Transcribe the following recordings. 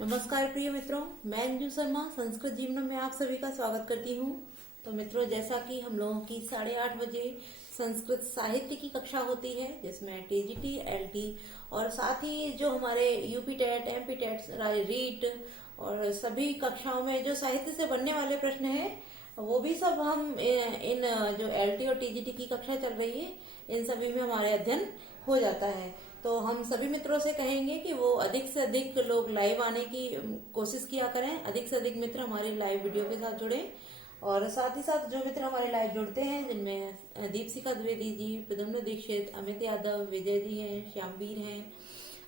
नमस्कार प्रिय मित्रों, मैं अंजू शर्मा संस्कृत जीवन में आप सभी का स्वागत करती हूँ। तो मित्रों, जैसा कि हम लोगों की 8:30 बजे संस्कृत साहित्य की कक्षा होती है, जिसमें टीजीटी, एलटी और साथ ही जो हमारे UP TET, MP TET, REET और सभी कक्षाओं में जो साहित्य से बनने वाले प्रश्न हैं, वो भी सब हम इन जो एलटी और टीजीटी की कक्षा चल रही है, इन सभी में हमारे अध्ययन हो जाता है। तो हम सभी मित्रों से कहेंगे कि वो अधिक से अधिक लोग लाइव आने की कोशिश किया करें, अधिक से अधिक मित्र हमारी लाइव वीडियो के साथ जुड़ें। और साथ ही साथ जो मित्र हमारे लाइव जुड़ते हैं, जिनमें दीपशिखा द्विवेदी जी, प्रद्युम्न दीक्षित, अमित यादव, विजय जी हैं, श्यामवीर हैं,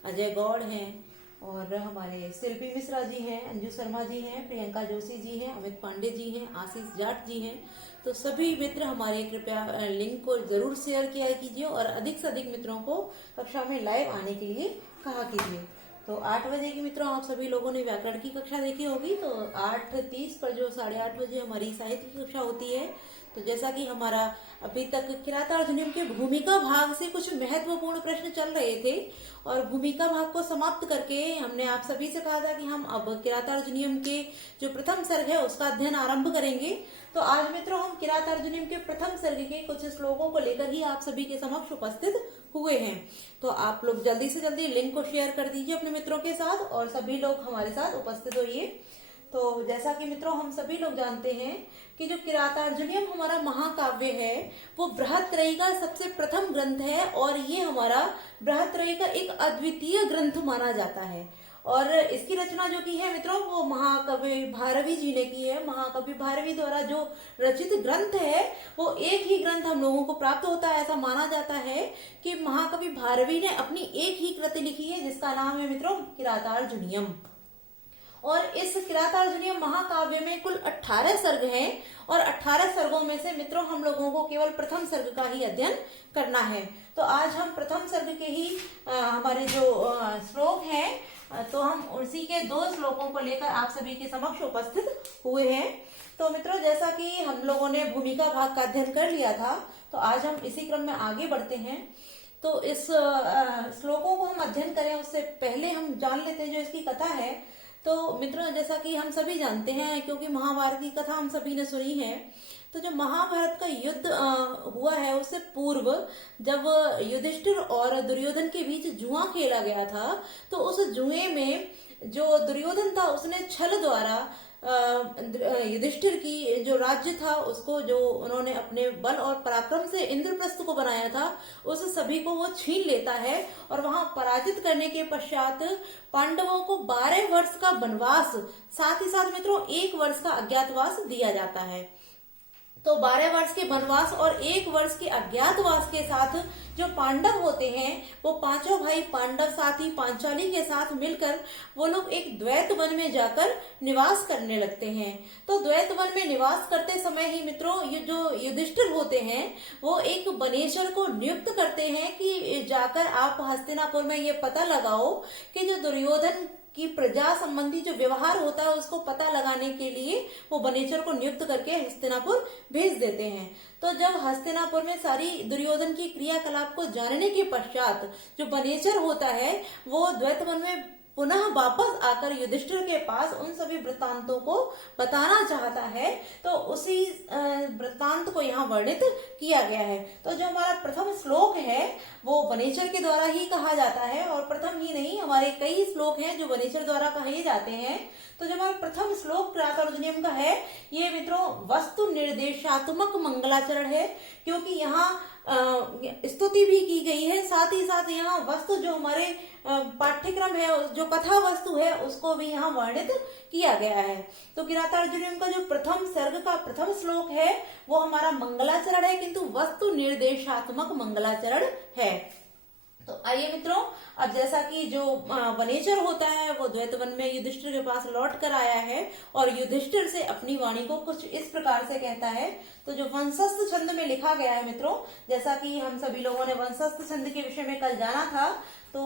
अजय गौड़ हैं और हमारे शिल्पी मिश्रा जी हैं, अंजू शर्मा जी हैं, प्रियंका जोशी जी हैं, अमित पांडे जी हैं, आशीष जाट जी हैं। तो सभी मित्र हमारे कृपया लिंक को जरूर शेयर किया कीजिए और अधिक से अधिक मित्रों को कक्षा में लाइव आने के लिए कहा कीजिए। तो 8 बजे की मित्रों, आप सभी लोगों ने व्याकरण की कक्षा देखी होगी। तो 8:30 पर जो 8:30 बजे हमारी साहित्य की कक्षा होती है, तो जैसा कि हमारा अभी तक किरातार्जुनीय के भूमिका भाग से कुछ महत्वपूर्ण प्रश्न चल रहे थे और भूमिका भाग को समाप्त करके हमने आप सभी से कहा था कि हम अब किरातार्जुनीय के जो प्रथम सर्ग है उसका अध्ययन आरंभ करेंगे। तो आज मित्रों, हम किरातार्जुनीय के प्रथम सर्ग के कुछ श्लोकों को लेकर ही आप सभी के समक्ष उपस्थित हुए हैं। तो आप लोग जल्दी से जल्दी लिंक को शेयर कर दीजिए अपने मित्रों के साथ और सभी लोग हमारे साथ उपस्थित होइए। तो जैसा कि मित्रों, हम सभी लोग जानते हैं कि जो किरातार्जुनीयम हमारा महाकाव्य है, वो बृहत्त्रयी का सबसे प्रथम ग्रंथ है और ये हमारा बृहत्त्रयी का एक अद्वितीय ग्रंथ माना जाता है। और इसकी रचना जो की है मित्रों, वो महाकवि भारवी जी ने की है। महाकवि भारवी द्वारा जो रचित ग्रंथ है, वो एक ही ग्रंथ हम लोगों को प्राप्त होता है। ऐसा माना जाता है कि महाकवि भारवी ने अपनी एक ही कृति लिखी है, जिसका नाम है मित्रों किरातार्जुनीयम। और इस किरातार्जुनीय महाकाव्य में कुल 18 सर्ग हैं और 18 सर्गों में से मित्रों हम लोगों को केवल प्रथम सर्ग का ही अध्ययन करना है। तो आज हम प्रथम सर्ग के ही हमारे जो श्लोक हैं, तो हम उसी के 2 श्लोकों को लेकर आप सभी के समक्ष उपस्थित हुए हैं। तो मित्रों, जैसा कि हम लोगों ने भूमिका भाग का अध्ययन कर लिया था, तो आज हम इसी क्रम में आगे बढ़ते हैं। तो इस श्लोकों को हम अध्ययन करें उससे पहले हम जान लेते हैं जो इसकी कथा है। तो मित्रों, जैसा कि हम सभी जानते हैं, क्योंकि महाभारत की कथा हम सभी ने सुनी है, तो जो महाभारत का युद्ध हुआ है उससे पूर्व जब युधिष्ठिर और दुर्योधन के बीच जुआ खेला गया था, तो उस जुए में जो दुर्योधन था उसने छल द्वारा युधिष्ठिर की जो राज्य था उसको, जो उन्होंने अपने बल और पराक्रम से इंद्रप्रस्थ को बनाया था, उस सभी को वो छीन लेता है और वहां पराजित करने के पश्चात पांडवों को 12 वर्ष का वनवास, साथ ही साथ मित्रों 1 वर्ष का अज्ञातवास दिया जाता है। तो 12 वर्ष के वनवास और 1 वर्ष के अज्ञातवास के साथ जो पांडव होते हैं, वो 5 भाई पांडव साथी पांचाली के साथ मिलकर वो लोग एक द्वैत वन में जाकर निवास करने लगते हैं। तो द्वैत वन में निवास करते समय ही मित्रों, ये जो युधिष्ठिर होते हैं वो एक वनेश्वर को नियुक्त करते हैं कि जाकर आप हस्तिनापुर में ये पता लगाओ कि जो दुर्योधन कि प्रजा संबंधी जो व्यवहार होता है उसको पता लगाने के लिए वो वनेश्वर को नियुक्त करके हस्तिनापुर भेज देते हैं। तो जब हस्तिनापुर में सारी दुर्योधन की क्रियाकलाप को जानने के पश्चात जो वनेश्वर होता है वो द्वैत वन में पुनः वापस आकर युधिष्ठिर के पास उन सभी वृत्तांतों को बताना चाहता है। तो उसी वृत्तांत को यहाँ वर्णित किया गया है। तो जो हमारा प्रथम श्लोक है वो वनेश्वर के द्वारा ही कहा जाता है और प्रथम ही नहीं, हमारे कई श्लोक हैं जो वनेश्वर द्वारा कहे जाते हैं। तो जो हमारा प्रथम श्लोक किरातार्जुनीयम का है, ये मित्रों वस्तु निर्देशात्मक मंगलाचरण है, क्योंकि यहाँ स्तुति भी की गई है, साथ ही साथ यहाँ वस्तु जो हमारे पाठ्यक्रम है, जो कथा वस्तु है, उसको भी यहाँ वर्णित किया गया है। तो किरातार्जुनीयम का जो प्रथम सर्ग का प्रथम श्लोक है वो हमारा मंगलाचरण है, किंतु वस्तु निर्देशात्मक मंगलाचरण है। तो आइए मित्रों, अब जैसा कि जो वनेश्वर होता है वो द्वैत वन में युधिष्ठिर के पास लौट कर आया है और युधिष्ठिर से अपनी वाणी को कुछ इस प्रकार से कहता है। तो जो वंशस्थ छंद में लिखा गया है मित्रों, जैसा कि हम सभी लोगों ने वंशस्थ छंद के विषय में कल जाना था, तो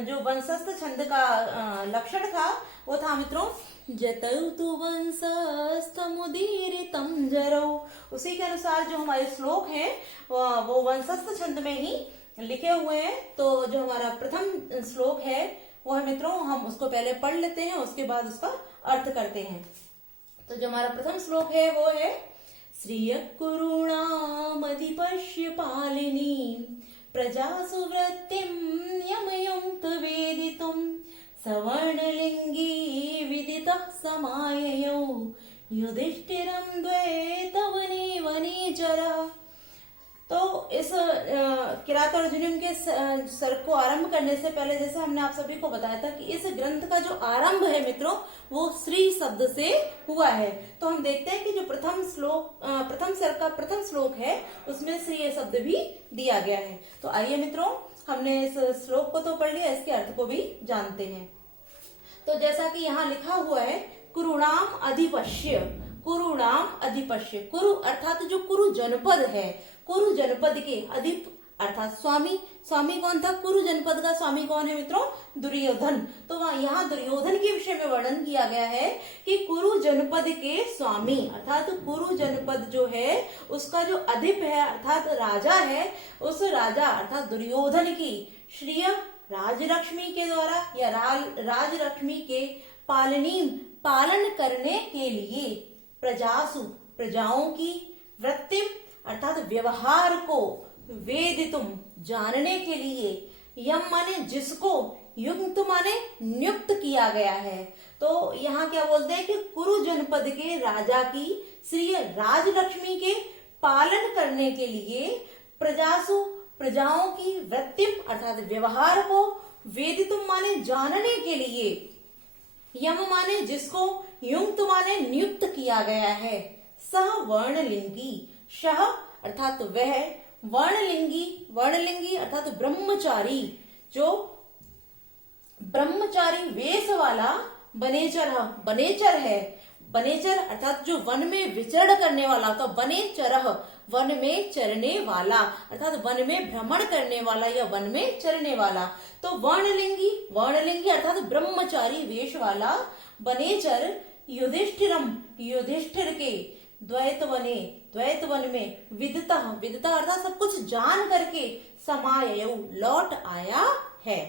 जो वंशस्थ छंद का लक्षण था वो था मित्रों जतौ तु वंशस्तमुदीरितं जरौ। उसी के अनुसार जो हमारे श्लोक हैं वो वंशस्थ छंद में ही लिखे हुए हैं। तो जो हमारा प्रथम श्लोक है वो है मित्रों, हम उसको पहले पढ़ लेते हैं, उसके बाद उसका अर्थ करते हैं। तो जो हमारा प्रथम श्लोक है वो है श्रिय कुरुणामधिपश्य पालिनी प्रजासु वृत्तिं यमयुक्त वेदितुं सवर्णलिंगी विदितः समाययौ युधिष्ठिरं द्वैतवने वनेचरः। तो इस किरात अर्जुनीयम के सर को आरंभ करने से पहले जैसे हमने आप सभी को बताया था कि इस ग्रंथ का जो आरंभ है मित्रों वो श्री शब्द से हुआ है। तो हम देखते हैं कि जो प्रथम सर का प्रथम श्लोक है उसमें श्री शब्द भी दिया गया है। तो आइए मित्रों, हमने इस श्लोक को तो पढ़ लिया, इसके अर्थ को भी जानते हैं। तो जैसा कि यहाँ लिखा हुआ है कुरुणाम अधिपश्य, कुरुणाम अधिपश्य, कुरु अर्थात जो कुरु जनपद है, कुरु जनपद के अधिप अर्थात स्वामी, स्वामी कौन था? कुरु जनपद का स्वामी कौन है मित्रों? दुर्योधन। तो यहाँ दुर्योधन के विषय में वर्णन किया गया है कि कुरु जनपद के स्वामी अर्थात कुरु जनपद जो है उसका जो अधिप है अर्थात राजा है, उस राजा अर्थात दुर्योधन की श्रिय राजलक्ष्मी के द्वारा या राजलक्ष्मी के पालन करने के लिए प्रजासु प्रजाओं की वृत्ति अर्थात व्यवहार को वेदितुम जानने के लिए यम माने जिसको युक्त माने नियुक्त किया गया है। तो यहाँ क्या बोलते हैं कि कुरु जनपद के राजा की श्री राजलक्ष्मी के पालन करने के लिए प्रजासु प्रजाओं की वृत्ति अर्थात व्यवहार को वेदितुम माने जानने के लिए यम माने जिसको युक्त माने नियुक्त किया गया है। सह वर्णलिंगी, शह अर्थात वह, वर्णलिंगी वर्णलिंगी अर्थात ब्रह्मचारी, जो ब्रह्मचारी वेश वाला बनेचर बनेचर है, बनेचर अर्थात जो वन में विचरण करने वाला, तो बनेचर वन में चरने वाला अर्थात वन में भ्रमण करने वाला या वन में चरने वाला। तो वर्णलिंगी वर्णलिंगी अर्थात ब्रह्मचारी वेश वाला बनेचर युधिष्ठिरम युधिष्ठिर के द्वैत वन में विदिता विदिता अर्थात सब कुछ जान करके समाययौ लौट आया है।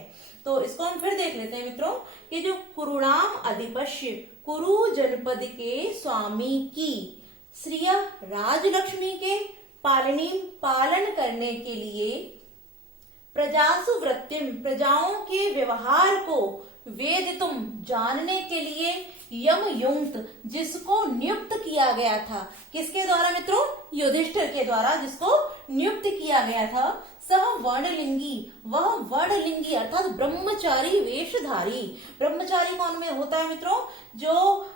तो इसको हम फिर देख लेते हैं मित्रों कि जो कुरुणाम अधिपश्य कुरु जनपद के स्वामी की श्रिय राजलक्ष्मी के पालन करने के लिए प्रजासु वृत्तिम प्रजाओं के व्यवहार को वेदितुम जानने के लिए यम युक्त जिसको नियुक्त किया गया था, किसके द्वारा मित्रों? युधिष्ठिर के द्वारा जिसको नियुक्त किया गया था। सह वर्णलिंगी वह वर्णलिंगी अर्थात ब्रह्मचारी वेशधारी। ब्रह्मचारी कौन में होता है मित्रों? जो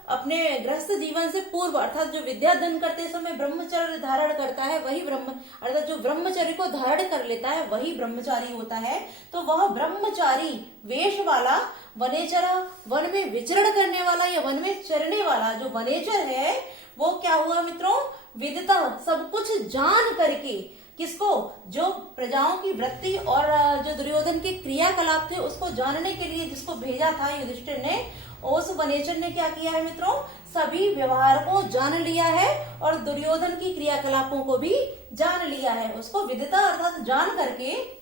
अपने गृहस्थ जीवन से पूर्व अर्थात जो विद्यादान करते समय ब्रह्मचर्य धारण करता है वही अर्थात जो ब्रह्मचर्य को धारण कर लेता है वही ब्रह्मचारी होता है। तो वह ब्रह्मचारी वेश वाला वनेचर वन में विचरण करने वाला या वन में चरने वाला जो वनेचर है वो क्या हुआ मित्रों? विदिता सब कुछ जान करके, किसको? जो प्रजाओं की वृत्ति और जो दुर्योधन के क्रियाकलाप थे उसको जानने के लिए जिसको भेजा था युधिष्ठिर ने, उस वनेचर ने क्या किया है मित्रों? सभी व्यवहार को जान लिया है और दुर्योधन की क्रियाकलापों को भी जान लिया है। उसको विदिता अर्थात जान करके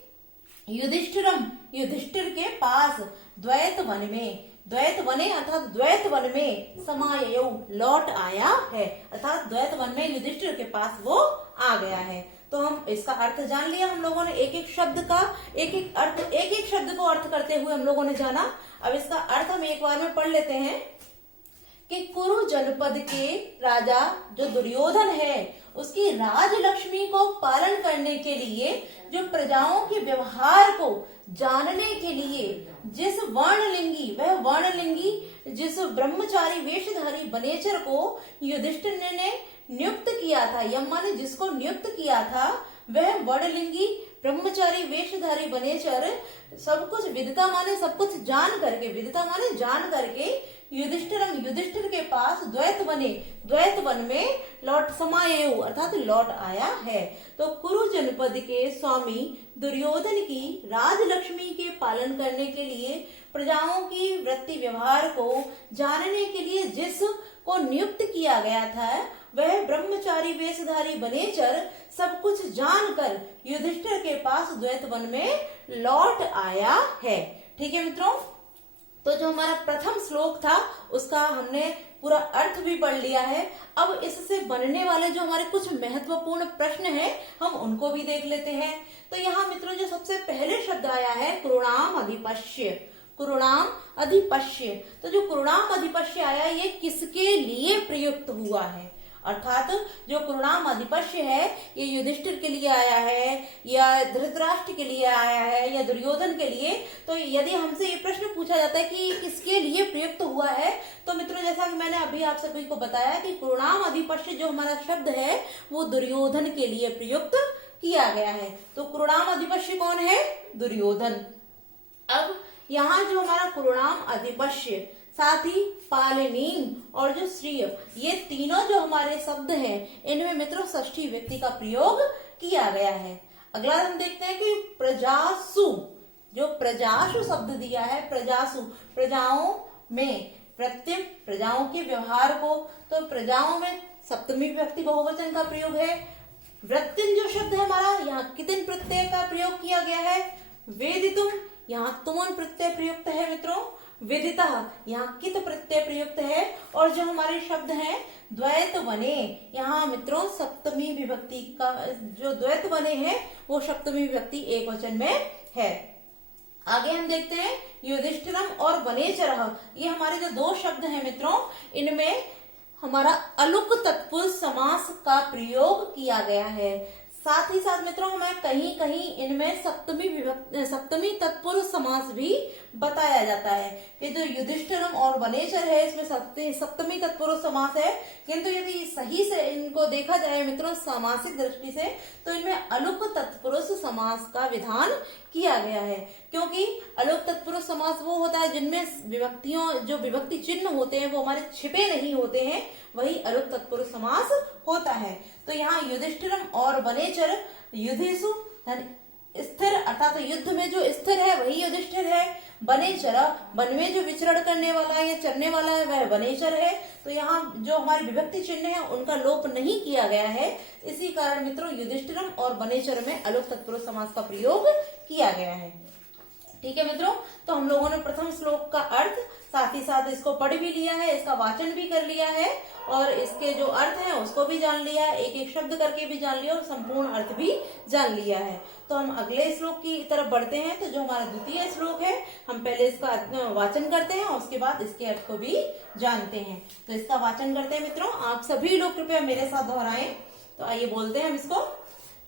युधिष्ठिर के पास द्वैत वने अर्थात द्वैत वन में समाययौ लौट आया है अर्थात द्वैत वन में युधिष्ठिर के पास वो आ गया है। तो हम इसका अर्थ जान लिया हम लोगों ने, एक एक शब्द का एक एक शब्द को अर्थ करते हुए हम लोगों ने जाना। अब इसका अर्थ हम एक बार में पढ़ लेते हैं कि कुरु जनपद के राजा जो दुर्योधन है उसकी राजलक्ष्मी को पालन करने के लिए जो प्रजाओं के व्यवहार को जानने के लिए जिस वर्णलिंगी वह वर्णलिंगी जिस ब्रह्मचारी वेशधारी बनेचर को युधिष्ठिर ने नियुक्त किया था, यम ने जिसको नियुक्त किया था वह वर्णलिंगी ब्रह्मचारी वेशधारी बनेचर सब कुछ विदिता माने सब कुछ जान करके, विदिता माने जान करके युधिष्ठिर के पास द्वैत वन में लौट समायेयु अर्थात लौट आया है। तो कुरु जनपद के स्वामी दुर्योधन की राजलक्ष्मी के पालन करने के लिए प्रजाओं की वृत्ति व्यवहार को जानने के लिए जिस को नियुक्त किया गया था वह ब्रह्मचारी वेशधारी बनेचर सब कुछ जानकर युधिष्ठिर के पास द्वैत वन में लौट आया है। ठीक है मित्रों, तो जो हमारा प्रथम श्लोक था उसका हमने पूरा अर्थ भी पढ़ लिया है। अब इससे बनने वाले जो हमारे कुछ महत्वपूर्ण प्रश्न हैं हम उनको भी देख लेते हैं। तो यहाँ मित्रों जो सबसे पहले शब्द आया है कुरुणाम अधिपश्य, कुरुणाम अधिपश्य। तो जो कुरुणाम अधिपश्य आया ये किसके लिए प्रयुक्त हुआ है, अर्थात जो कुरुणाम अधिपश्य है ये युधिष्ठिर के लिए आया है या धृतराष्ट्र के लिए आया है या दुर्योधन के लिए। तो यदि हमसे ये प्रश्न पूछा जाता है कि किसके लिए प्रयुक्त हुआ है, तो मित्रों जैसा कि मैंने अभी आप सभी को बताया कि कुरुणाम अधिपश्य जो हमारा शब्द है वो दुर्योधन के लिए प्रयुक्त किया गया है। तो कुरुणाम अधिपश्य कौन है, दुर्योधन। अब यहाँ जो हमारा कुरुणाम अधिपश्य, साथ ही पालिनीम और जो श्रीय, ये तीनों जो हमारे शब्द हैं इनमें मित्रों षष्ठी व्यक्ति का प्रयोग किया गया है। अगला हम देखते हैं कि प्रजासु, जो प्रजासु शब्द दिया है, प्रजासु प्रजाओं में, प्रत्यय प्रजाओं के व्यवहार को, तो प्रजाओं में सप्तमी विभक्ति बहुवचन का प्रयोग है। वृत्तिन जो शब्द है हमारा, यहाँ कितिन प्रत्यय का प्रयोग किया गया है। वेदितुम, यहाँ तुमन प्रत्यय प्रयुक्त है मित्रों। विदिता, यहाँ कित प्रत्यय प्रयुक्त है। और जो हमारे शब्द हैं द्वैत बने, यहाँ मित्रों सप्तमी विभक्ति का जो द्वैत बने हैं वो सप्तमी विभक्ति एक वचन में है। आगे हम देखते हैं युधिष्ठिरम और वनेचरः, ये हमारे जो दो शब्द हैं मित्रों इनमें हमारा अलुक तत्पुरुष समास का प्रयोग किया गया है। साथ ही साथ मित्रों हमें कहीं कहीं इनमें सप्तमी तत्पुरुष समास भी बताया जाता है कि जो युधिष्ठिरम और वनेचर है इसमें सप्तमी तत्पुरुष समास है, किंतु यदि सही से इनको देखा जाए मित्रों सामासिक दृष्टि से तो इनमें अलुक तत्पुरुष समास का विधान किया गया है। क्योंकि अलुक तत्पुरुष समास वो होता है जिनमें विभक्तियों जो विभक्ति चिन्ह होते हैं वो हमारे छिपे नहीं होते हैं, वही अलुक तत्पुरुष समास होता है। तो यहाँ युधिष्ठिरम और वनेचर, युधिषु स्थिर अर्थात युद्ध में जो स्थिर है वही युधिष्ठिर है। वनेचर वन में जो विचरण करने वाला है या चरने वाला है वह वनेचर है। तो यहाँ जो हमारे विभक्ति चिन्ह है उनका लोप नहीं किया गया है, इसी कारण मित्रों युधिष्ठिरम और वनेचर में अलुक तत्पुरुष समास का प्रयोग किया गया है। ठीक है मित्रों, तो हम लोगों ने प्रथम श्लोक का अर्थ साथ ही साथ इसको पढ़ भी लिया है, इसका वाचन भी कर लिया है और इसके जो अर्थ हैं उसको भी जान लिया है, एक एक शब्द करके भी जान लिया और संपूर्ण अर्थ भी जान लिया है। तो हम अगले श्लोक की तरफ बढ़ते हैं। तो जो हमारा द्वितीय श्लोक है हम पहले इसका वाचन करते हैं और उसके बाद इसके अर्थ को भी जानते हैं। तो इसका वाचन करते हैं मित्रों, आप सभी लोग कृपया मेरे साथ दोहराएं। तो आइए बोलते हैं हम इसको।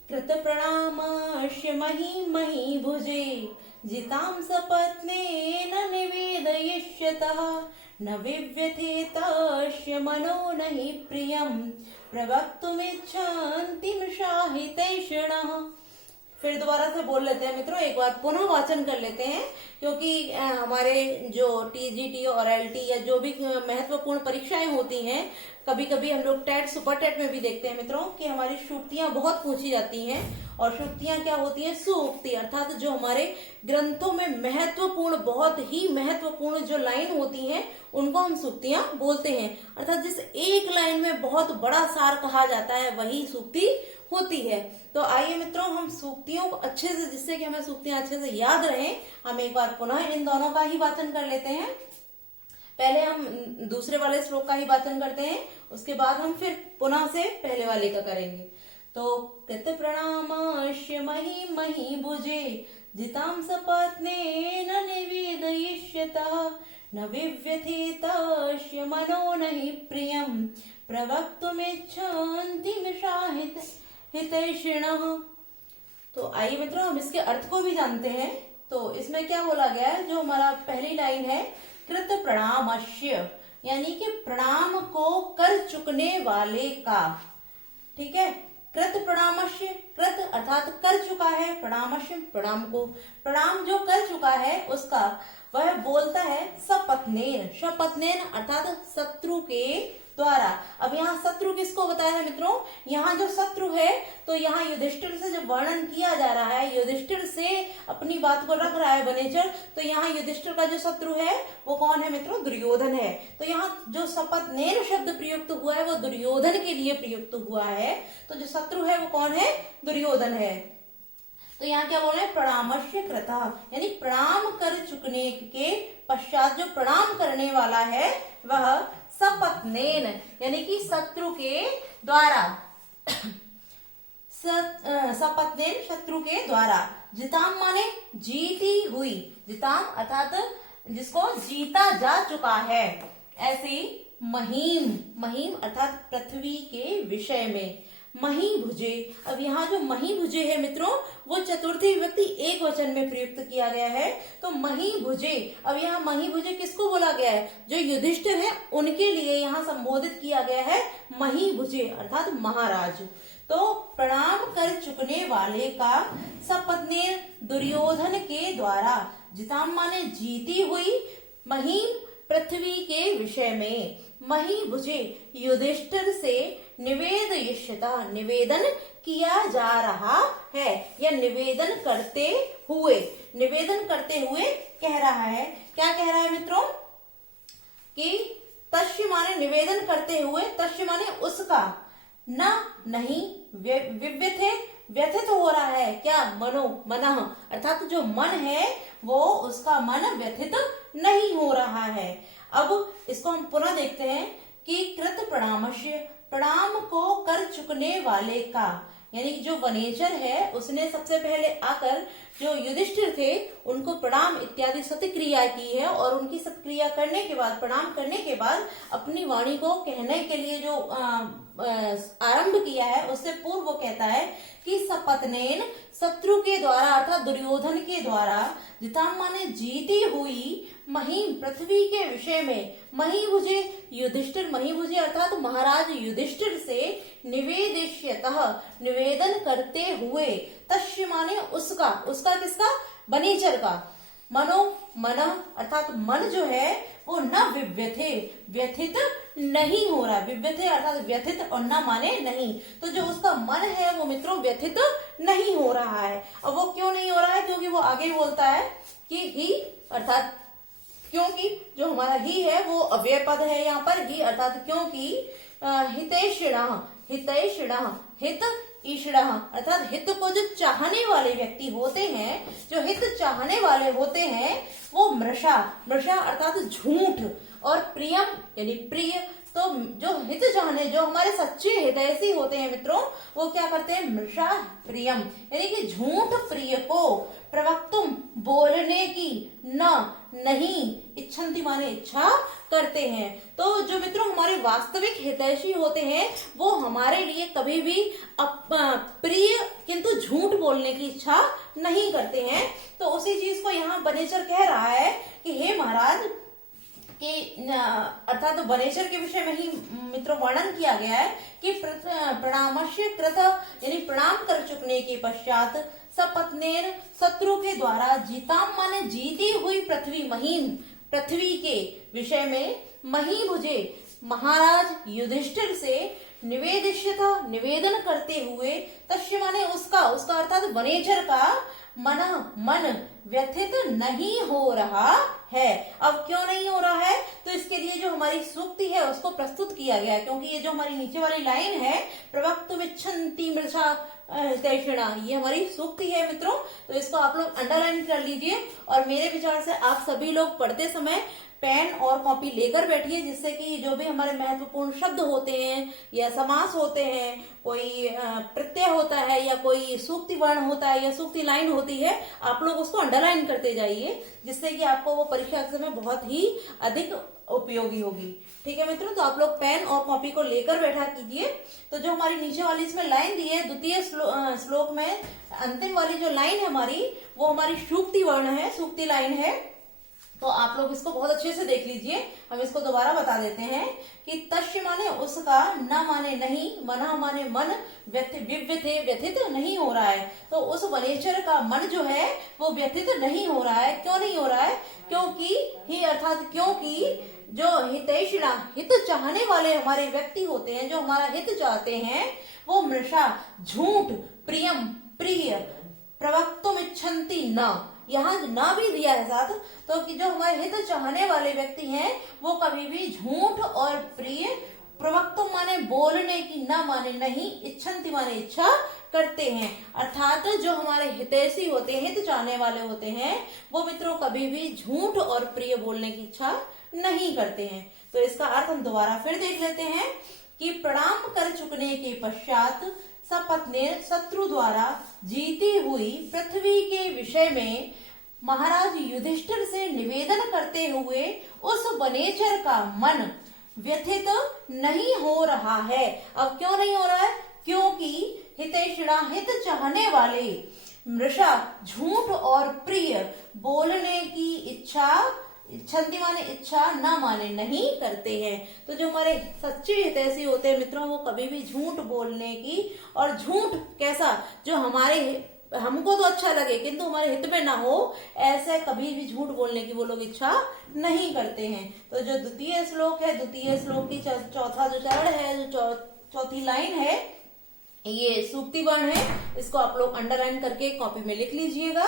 कृत प्रणामश्य मही मही भुजे जितां सपत्नेन निवेदयिष्यतः न विव्यथेतस्य मनो नहि प्रियं प्रवक्तुमिच्छन्ति शाहितैषणः। फिर दोबारा से बोल लेते हैं मित्रों, एक बार पुनः वाचन कर लेते हैं, क्योंकि हमारे जो टीजीटी और एलटी या जो भी महत्वपूर्ण परीक्षाएं होती हैं, कभी कभी हम लोग टेट सुपर टेट में भी देखते हैं मित्रों कि हमारी सूक्तियां बहुत पूछी जाती हैं। और सूक्तियां क्या होती हैं, सुउक्ति अर्थात जो हमारे ग्रंथों में महत्वपूर्ण बहुत ही महत्वपूर्ण जो लाइन होती हैं उनको हम सूक्तियां बोलते हैं। अर्थात जिस एक लाइन में बहुत बड़ा सार कहा जाता है वही सूक्ति होती है। तो आइए मित्रों हम सूक्तियों को अच्छे से, जिससे कि हमें सूक्तियां अच्छे से याद रहें, हम एक बार पुनः इन दोनों का ही वाचन कर लेते हैं। पहले हम दूसरे वाले श्लोक का ही वाचन करते हैं, उसके बाद हम फिर पुनः से पहले वाले का करेंगे। तो कृत प्रणामश्य मही मही भुजे जितां सपत्नेन निवेदयिष्यतः न विव्यथेतस्य मनो नहि प्रियं प्रवक्तुमिच्छन्ति शाहितैषणः। तो आइए मित्रों हम इसके अर्थ को भी जानते हैं। तो इसमें क्या बोला गया है, जो हमारा पहली लाइन है कृत प्रणामश्य, यानी कि प्रणाम को कर चुकने वाले का। ठीक है, कृत प्रणामश्य, कृत अर्थात कर चुका है, प्रणामश्य प्रणाम को, प्रणाम जो कर चुका है उसका, वह बोलता है सपत्नेन, सपत्नेन अर्थात शत्रु के द्वारा। अब यहाँ शत्रु किसको बताया है मित्रों, यहाँ जो शत्रु है तो यहाँ युधिष्ठिर से जो वर्णन किया जा रहा है, युधिष्ठिर से अपनी बात को रख रहा है वनेचर, तो यहाँ युधिष्ठिर का जो शत्रु है वो कौन है मित्रों, दुर्योधन है। तो यहाँ जो सपत्नेन शब्द प्रयुक्त हुआ है वो दुर्योधन के लिए प्रयुक्त हुआ है। तो जो शत्रु है वो कौन है, दुर्योधन है। तो यहाँ क्या बोल रहे हैं, प्रणामस्य कृता, यानी प्रणाम कर चुकने के पश्चात जो प्रणाम करने वाला है वह सपत्नेन, यानी कि शत्रु के द्वारा, सपत्नेन शत्रु के द्वारा, जिताम माने जीती हुई, जिताम अर्थात जिसको जीता जा चुका है, ऐसी महीम, महीम अर्थात पृथ्वी के विषय में, मही भुजे। अब यहाँ जो मही भुजे है मित्रों, वो चतुर्थी विभक्ति एक वचन में प्रयुक्त किया गया है, तो मही भुजे। अब यहाँ मही भुजे किसको बोला गया है, जो युधिष्ठिर है उनके लिए यहाँ संबोधित किया गया है मही भुजे अर्थात महाराज। तो प्रणाम कर चुकने वाले का सपत्नी दुर्योधन के द्वारा, जिताम माने जीती हुई, महीम पृथ्वी के विषय में, मही भुजे युधिष्ठिर से निवेदयिष्यता, निवेदन किया जा रहा है या निवेदन करते हुए, निवेदन करते हुए कह रहा है। क्या कह रहा है मित्रों कि तस्य माने निवेदन करते हुए, तस्य माने उसका, न नहीं, विव्यथे व्यथित हो रहा है, क्या, मनो मनः अर्थात जो मन है वो उसका मन व्यथित नहीं हो रहा है। अब इसको हम पुनः देखते हैं कि कृत प्रणामस्य, प्रणाम को कर चुकने वाले का, यानी जो वनेचर है उसने सबसे पहले आकर जो युधिष्ठिर थे उनको प्रणाम इत्यादि सत्क्रिया की है, और उनकी सत्क्रिया करने के बाद, प्रणाम करने के बाद अपनी वाणी को कहने के लिए जो आरंभ किया है, उससे पूर्व वो कहता है कि सपत्नेन शत्रु के द्वारा अर्थात दुर्योधन के द्वारा, जिताम माने जीती हुई, महीम पृथ्वी के विषय में, मही भुजे युधिष्ठिर, मही भुजे अर्थात महाराज युधिष्ठिर से निवेदिष्यतः निवेदन करते हुए, तस्य माने उसका, उसका किसका, वनेचर का, मनो मन अर्थात मन जो है वो न विव्यथे, व्यथित नहीं हो रहा, विव्यथे अर्थात व्यथित और न माने नहीं, तो जो उसका मन है वो मित्रों व्यथित नहीं हो रहा है। अब वो क्यों नहीं हो रहा है, क्योंकि वो आगे बोलता है कि ही अर्थात क्योंकि जो हमारा ही है वो अव्यय पद है यहाँ पर, ही अर्थात क्योंकि हितैषिणः, हितैषिणः हित ईषणः अर्थात हित को जो चाहने वाले व्यक्ति होते हैं, जो हित चाहने वाले होते हैं वो मृषा, मृषा अर्थात झूठ, और प्रियम यानी प्रिय, तो जो हित चाहने, जो हमारे सच्चे हितैषी होते हैं मित्रों, वो क्या करते हैं, मृषा प्रियम यानी कि झूठ प्रिय को, प्रवक्तुम बोलने की, न नहीं, इच्छन्ति माने इच्छा करते हैं। तो जो मित्रों हमारे वास्तविक हितैषी होते हैं वो हमारे लिए कभी भी प्रिय किंतु झूठ बोलने की इच्छा नहीं करते हैं। तो उसी चीज को यहाँ वनेचर कह रहा है कि हे महाराज, कि अर्थात तो वनेचर के विषय में ही मित्रों वर्णन किया गया है कि प्रणामस्य कृत यानी प्रणाम कर चुकने के पश्चात, सपत्नेन शत्रु के द्वारा, जीताम माने जीती हुई पृथ्वी, महीम पृथ्वी के विषय में, मही भुजे महाराज युधिष्ठिर से निवेदिष्यता निवेदन करते हुए, तस्य माने उसका, उसका अर्थात वनेचर का, मन व्यथित नहीं हो रहा है। अब क्यों नहीं हो रहा है, तो इसके लिए जो हमारी सूक्ति है उसको प्रस्तुत किया गया है, क्योंकि ये जो हमारी नीचे वाली लाइन है, प्रवक्तुमिच्छन्ति मृषा हितैषिणा, ये हमारी सूक्ति है मित्रों। तो इसको आप लोग अंडरलाइन कर लीजिए, और मेरे विचार से आप सभी लोग पढ़ते समय पेन और कॉपी लेकर बैठिए, जिससे कि जो भी हमारे महत्वपूर्ण शब्द होते हैं या समास होते हैं, कोई प्रत्यय होता है या कोई सूक्ति वर्ण होता है या सूक्ति लाइन होती है, आप लोग उसको अंडरलाइन करते जाइए, जिससे कि आपको वो परीक्षा के समय बहुत ही अधिक उपयोगी होगी। ठीक है मित्रों, तो आप लोग पेन और कॉपी को लेकर बैठा कीजिए। तो जो हमारी नीचे वाली इसमें लाइन दी है, द्वितीय श्लोक में अंतिम वाली जो लाइन है हमारी, वो हमारी सूक्ति वर्ण है, सूक्ति लाइन है। तो आप लोग इसको बहुत अच्छे से देख लीजिए। हम इसको दोबारा बता देते हैं कि तस्य माने उसका, न माने नहीं, मना माने मन, विव्यथे व्यथित नहीं हो रहा है। तो उस वनेचर का मन जो है वो व्यथित नहीं हो रहा है। क्यों नहीं हो रहा है, क्योंकि ही अर्थात क्योंकि जो हितैषिणा हित चाहने वाले हमारे व्यक्ति होते हैं, जो हमारा हित चाहते हैं, वो मृषा झूठ, प्रियम प्रिय, प्रवक्तुम इच्छन्ति न, यहाँ न भी दिया है साथ, तो कि जो हमारे हित चाहने वाले व्यक्ति हैं वो कभी भी झूठ और प्रिय, प्रवक्तुम माने बोलने की, न माने नहीं, इच्छन्ति माने इच्छा करते हैं। अर्थात जो हमारे हितैषी होते हैं, हित चाहने वाले होते हैं, वो मित्रों कभी भी झूठ और प्रिय बोलने की इच्छा नहीं करते हैं। तो इसका अर्थ हम दोबारा फिर देख लेते हैं कि प्रणाम कर चुकने के पश्चात सपत ने शत्रु द्वारा जीती हुई पृथ्वी के विषय में महाराज युधिष्ठिर से निवेदन करते हुए उस वनेचर का मन व्यथित नहीं हो रहा है। अब क्यों नहीं हो रहा है? क्योंकि हितैषिणा, हित चाहने वाले मृषा झूठ और प्रिय बोलने की इच्छा, इच्छन्ति माने इच्छा, न माने नहीं करते हैं। तो जो हमारे सच्चे हितैषी होते हैं मित्रों, वो कभी भी झूठ बोलने की, और झूठ कैसा, जो हमारे हमको तो अच्छा लगे किंतु हमारे हित में ना हो, ऐसे कभी भी झूठ बोलने की वो लोग इच्छा नहीं करते हैं। तो जो द्वितीय श्लोक है, द्वितीय श्लोक की चौथा जो चरण है, जो चौथी लाइन है, ये सूक्ति वर्ण है। इसको आप लोग अंडरलाइन करके कॉपी में लिख लीजिएगा।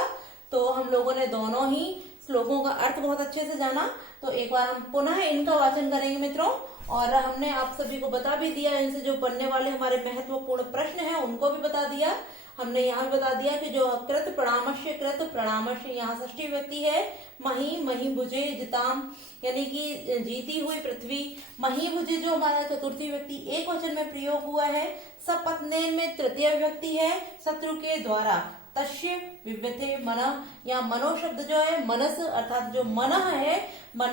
तो हम लोगों ने दोनों ही श्लोकों का अर्थ बहुत अच्छे से जाना। तो एक बार हम पुनः इनका वाचन करेंगे मित्रों, और हमने आप सभी को बता भी दिया, इनसे जो बनने वाले हमारे महत्वपूर्ण प्रश्न हैं उनको भी बता दिया। हमने यहाँ बता दिया कि जो कृत प्रणामश्य यहाँ षष्ठी व्यक्ति है, मही मही भुजे जिताम, यानी कि जीती हुई पृथ्वी। मही भुजे जो हमारा चतुर्थी व्यक्ति एक वचन में प्रयोग हुआ है। सपत्नेन में तृतीय व्यक्ति है, शत्रु के द्वारा। तस्य विव्यथे मन, या मनो शब्द जो है मनस, अर्थात जो मन है, मन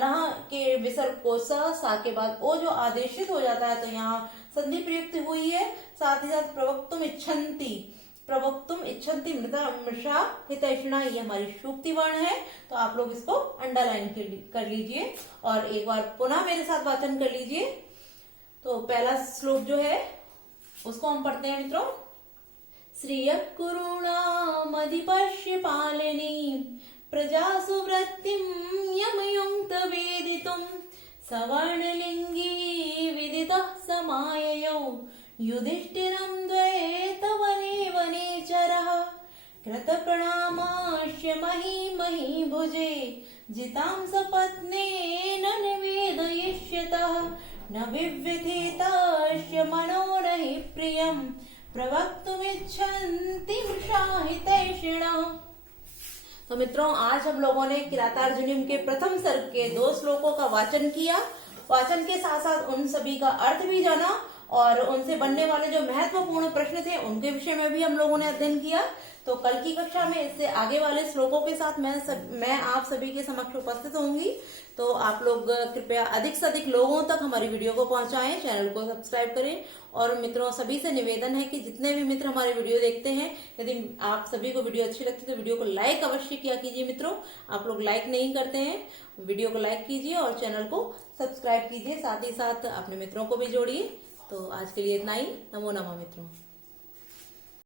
के विसर्ग को सा के बाद ओ जो आदेशित हो जाता है, तो यहाँ संधि प्रयुक्त हुई है। साथ ही साथ प्रवक्तुम इच्छन्ति मृषा हितैषिणा, ये हमारी सूक्ति वर्ण है। तो आप लोग इसको अंडरलाइन कर लीजिए और एक बार पुनः मेरे साथ वाचन कर लीजिए। तो पहला श्लोक जो है उसको हम पढ़ते हैं मित्रों। श्रिय कुरुणामधिपश्य पालिनी प्रजासु वृत्तिं यमयुक्त वेदितुं सवर्णलिंगी विदितः समाययौ युधिष्ठिरं द्वैतवने वनेचरः कृतप्रणामाश्य मही मही भुजे जितां सपत्नेन निवेदयिष्यतः न विव्यथिताश्च मनो न हि प्रियं प्रवक्तुमिच्छन्ति मृषा हितैषिणः। तो मित्रों, आज हम लोगों ने किरातार्जुनीय के प्रथम सर्ग के 2 श्लोकों का वाचन किया। वाचन के साथ साथ उन सभी का अर्थ भी जाना और उनसे बनने वाले जो महत्वपूर्ण प्रश्न थे उनके विषय में भी हम लोगों ने अध्ययन किया। तो कल की कक्षा में इससे आगे वाले श्लोकों के साथ मैं आप सभी के समक्ष उपस्थित होंगी। तो आप लोग कृपया अधिक से अधिक लोगों तक हमारी वीडियो को पहुंचाएं, चैनल को सब्सक्राइब करें। और मित्रों, सभी से निवेदन है कि जितने भी मित्र हमारे वीडियो देखते हैं, यदि आप सभी को वीडियो अच्छी लगती है तो वीडियो को लाइक अवश्य किया कीजिए। मित्रों, आप लोग लाइक नहीं करते हैं, वीडियो को लाइक कीजिए और चैनल को सब्सक्राइब कीजिए। साथ ही साथ अपने मित्रों को भी जोड़िए। तो आज के लिए इतना ही। नमो नमः मित्रों।